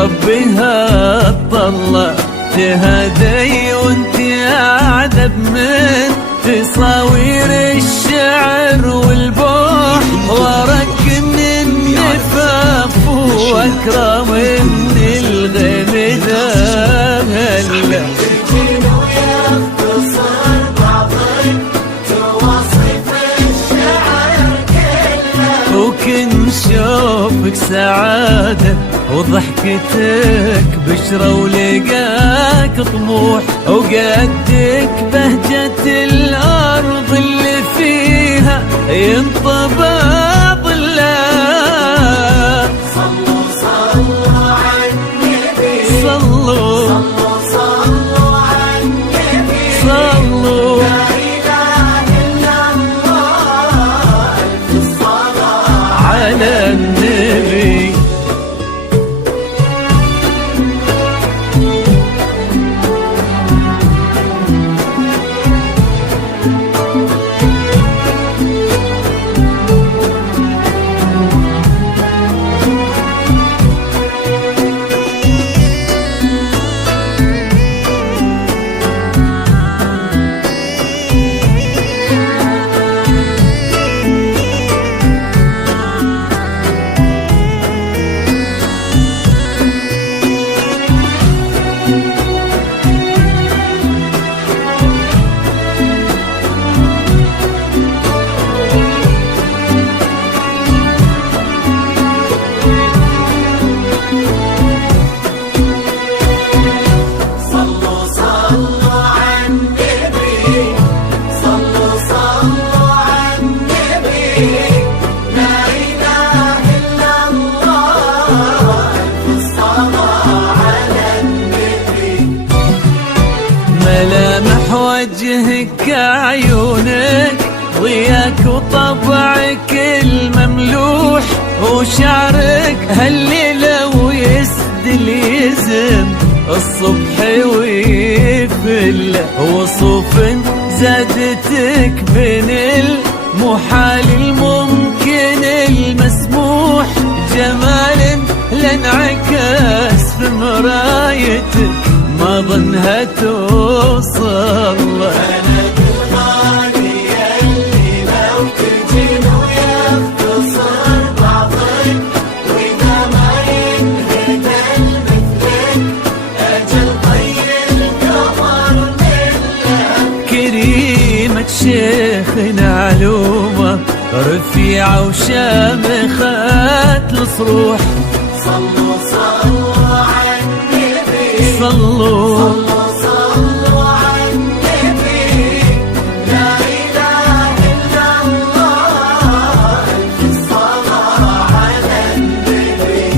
ربها طلع تهدي وانت اعذب من تصاوير الشعر والبوح، ورك من النفاف واكرم من الغمدان. وكن شوفك سعادة وضحكتك بشرة ولقاك طموح، وقدك بهجة الأرض اللي فيها ينطبع ظلال. صلوا صلوا على النبي، صلوا صلوا على النبي، صلوا لا إله إلا الله، ألف الصلاة على النبي. ملامح وجهك عيونك ضياك وطبعك المملوح، وشعرك هالليلة ويسدل يزم الصبح ويفل، وصوف زادتك بين المحال الممكن المسموح، جمال لانعكاس في مرايتك ما ظنها توصل. بلد الغالي اللي لو تجن ويختصر بعضك، وإذا ما ينهد المثلك أجل طي القمر لله. كريمة شيخنا علومة رفيعة وشامخات الصروح، صلوا صلوا على النبي، صلوا صلوا على النبي، لا إله إلا الله، ألف الصلاة على النبي.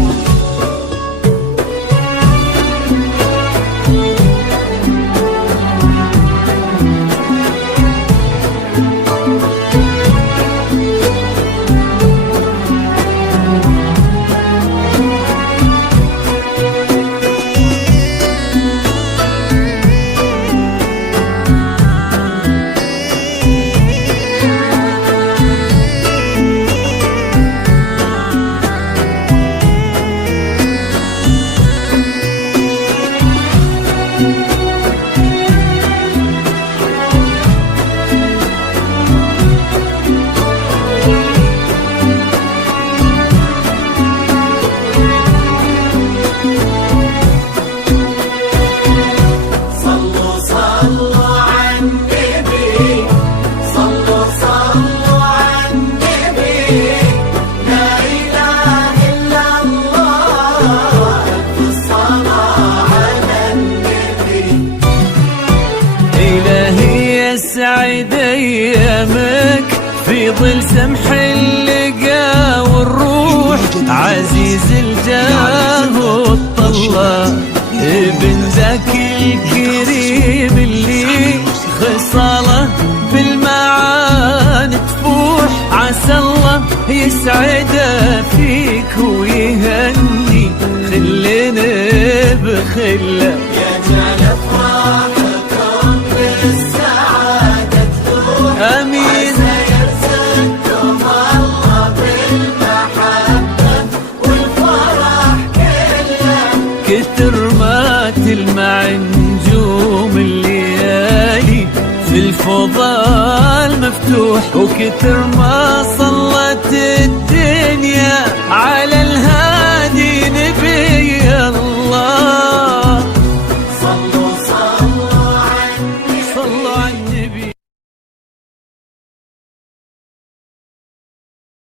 سعيد ايامك في ظل سمح اللقا والروح، عزيز الجاه والطلة ابن ذاك الكريم اللي خصاله بالمعاني تفوح، عسى الله يسعد فيك ويهني خلنا بخله. يجعل افراحكم بالسعادة تدوم، امين. سيرزقكم الله بالمحبة والفرح كله، وكتر ما صلت الدنيا على